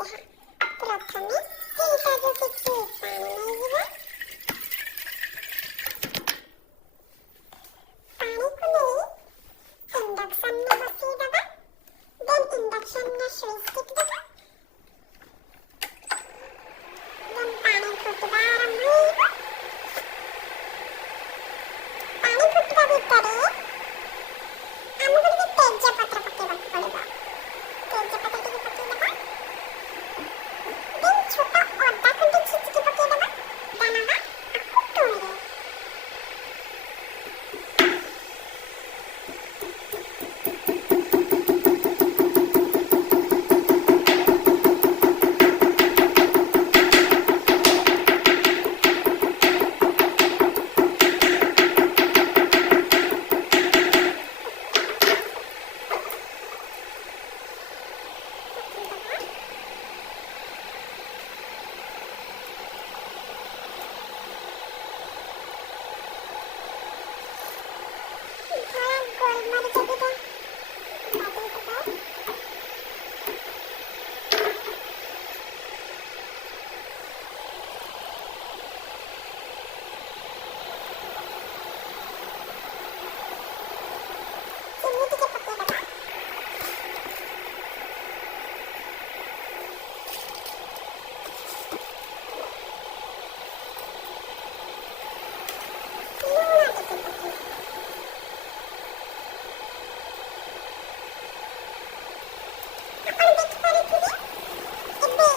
ପ୍ରଥମେ ଏଇଟାକୁ କିଛି ପାଣି ନେଇଯିବା। ପାଣିକୁ ନେଇ ଇଣ୍ଡକ୍ସନରେ ବସେଇଦବା। ଦେନ୍ ଇଣ୍ଡକ୍ସନର ସୁଇଚ୍ ଟିପିଦବା। ଦେନ୍ ପାଣି ଫୁଟିବା ଆରମ୍ଭ ହେଇଯିବ। ପାଣି ଫୁଟିବା ଭିତରେ ଆମକୁ ଟିକେ ତେଜପତ୍ର ପକେଇବାକୁ ପଡ଼ିବ। ତେଜପତ୍ର ଟିକେ ପକେଇଦବା। ଦେନ୍ ଛୋଟ ଅଦା ଖଣ୍ଡେ ଛେଚିକି ପକେଇଦବା। ଦାନାବା ଆକୁ ତୋଳିବେ। ଗୋଲମରିଚ ଟିକେ ବାଟିଦେବା। ଚିନି ଟିକେ ପକେଇଦବା। ଲୁଣ ଟିକେ ପକେଇଦବା। ଆପଣ ଦେଖିପାରୁଥିବେ ଏବେ